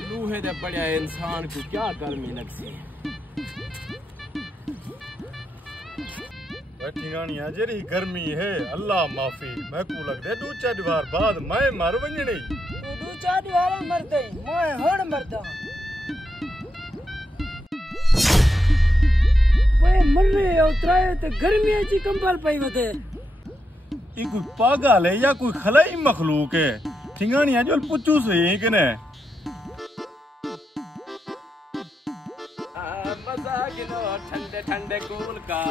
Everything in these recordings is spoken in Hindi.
लूहे दे बड़े इंसान को क्या गर्मी लग सी ठिकानिया जेरी गर्मी है अल्लाह माफी मैं को लग दे 2-4 बार बाद मैं मर वंजणी तू 2-4 बार मरदे मैं होड़ मरदा वे मर रहे उतराए ते गर्मी जी कंबल पई वदे ई कोई पागल है या कोई खलाई मखलूक है ठिकानिया जो पुछू सही कि ने मजा गिनो ठंडे ठंडे कूल का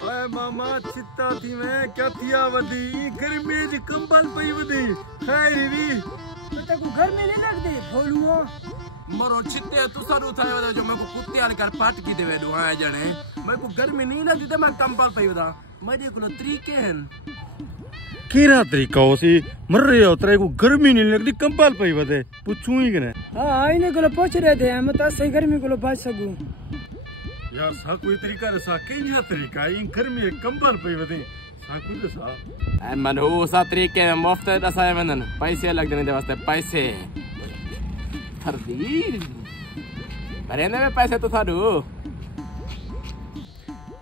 ओए मामा चित्ता थी मैं क्या थिया वदी गर्मी जी कंबल पई वदी खैर री तो को गर्मी नहीं लगदी भोलुओ मरो चित्ते तू सारू थायो जो मैं को कुत्ते आल कर पाट की देवे दो हां जने मैं को गर्मी नहीं लगदी ते मैं कंबल पई वदा मजे को तरीके हैं केरा तरीका होसी मर रहे हो तेरे को गर्मी नहीं लगदी कंबल पई वदे पूछूं ही कने हां आईने को पूछ रहे थे हम तो सही गर्मी को बच सकूं यार सा कोई तरीका सा केन्या तरीका इन गर्मी कंबल पई वदे सा कोई सा ए मन हो सा तरीके मुफ्त दसाए वनन पैसे लग देने दे वास्ते पैसे फर्दी भरेने में पैसे तो थाडू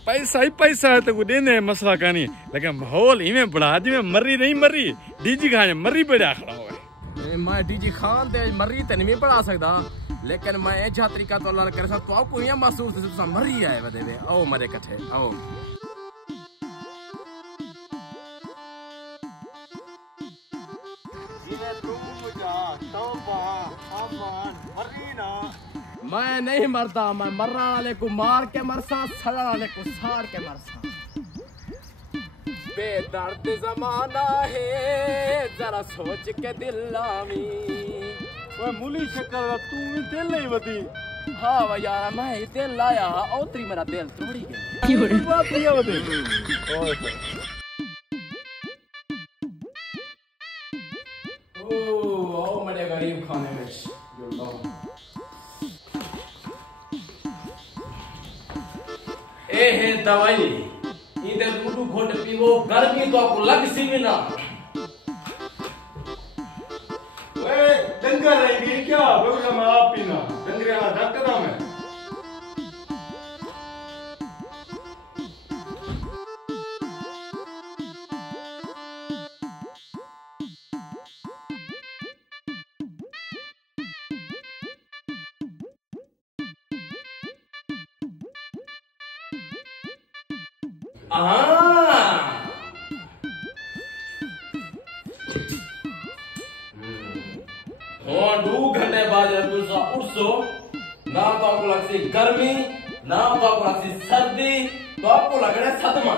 पैसा ही पैसा है तो को देने मसला कानी लेकिन माहौल इमे बड़ा आदमी मरी नहीं मरी डीजी खाने मरी बड़ा खड़ा हुआ मैं डीजी खान ते मरी ते नहीं पढ़ा सकदा लेकिन मैं ए जा तरीका तो अल्लाह करे सा तो आपको ये महसूस से मरी आए वदे वे आओ मरे कठे आओ जिने तुम मुझा तौबा अमान मरीना मैं नहीं मरता मैं मरने वाले को मार के मरसा सड़ने वाले को साड़ के मरसा बेदर्द जमाना है जरा सोच के दिल लामी ओए मुली शक्कर तू भी दिल नहीं वदी हाँ भाई यार मैं ही दिल लाया ओतरी मेरा दिल तोड़ी गई बात किया वदी ओ आओ मेरे गरीब खाने में ए है दवाई इधर दूध घोट पीवो गर्मी तो आपको लग सी भी ना ओए डंगर रहेगी क्या बगल में आप पीना डंगरे वाला डॉक्टर है मैं हाँ 2 घंटे बाद तुसा उठो ना तो आपको लगती गर्मी ना तो आपको लगती सर्दी तो आपको लग रहा है सदमा